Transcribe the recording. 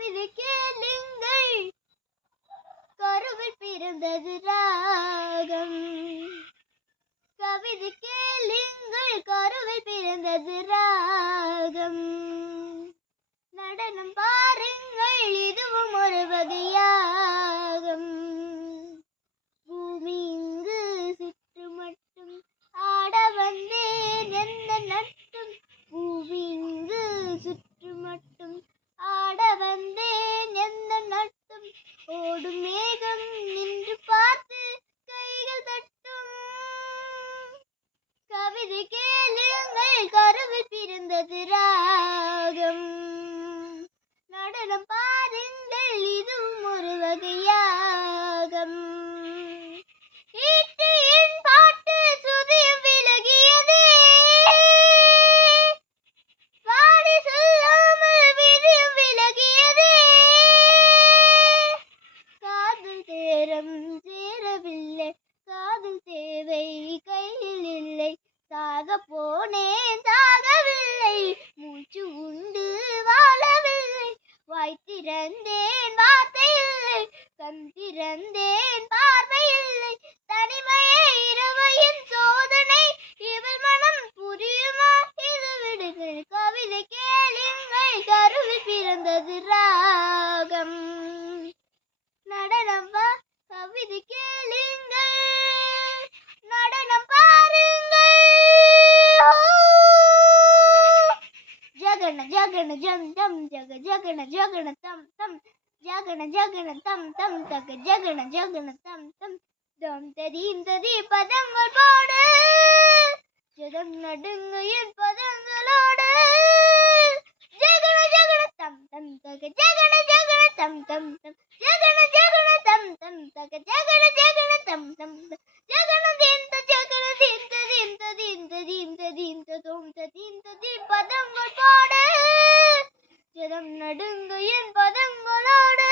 கவிதை கேளுங்கள், கருவில் பிறந்தது ராகம். கவிதை கேளுங்கள், கருவில் பிறந்தது ராகம். நடனம் பாருங்கள், இதுவும் ஒரு வகையாகும். பூமி இங்கு சுற்று மட்டும் ஆட வந்தேன் எந்த நட்டும். பூமி இங்கு சுற்று மட்டும் ஆட வந்தேன் எந்த நட்டும். ஓடும் மேகம் நின்று பார்த்து கைகள் தட்டும். கவிதை கேளுங்கள், கருவில் பிறந்தது ராகம். நடனம் பாருங்கள், இதுவும் ஒரு வகையாகும். ஈட்டியின் பாட்டு சுதியும் விலகியதே, பாடி சொல்லாமல் விதியும் விலகியதே. காதல் தேரம் சேரவில்லை, காதல் தேவை கையில் இல்லை. சாக போனேன் சாகவில்லை, மூச்சு உண்டு வாழவில்லை. வாய் திறந்தேன் வார்த்தை இல்லை, கண் திறந்தேன் பார்வை இல்லை. தனிமையே இரவையின் சோதனை, இவள் மனம் புரியுமா இது விடுங்கள். கவிதை கேளுங்கள், கருவில் பிறந்தது ராகம். நடனம் வா, கவிதை கேளுங்கள், நடனம் பாருங்கள். ஜகன ஜகன ஜம் தம் ஜக ஜகன ஜகன தம் தம் ஜகன ஜகன தம் தம் தக ஜகன ஜகன தம் தம் தம் ததீம் ததி பதங்கள் போடு. ஜதம் நடுங்கு என் பதங்களோடு. ஜகன ஜகன தம் தம் தக ஜகன ஜகன தம் தம் தம் ஜகன ஜகன தம் தம் தக ஜகன ஜகன தம் தம் ஜகன தீந்த ஜகன தீந்த தீந்த தீந்த தீந்த தீந்த தோம் தீந்த தீ பதங்கள் போடு. ஜதம் நடுங்கு என் பதங்களோடு.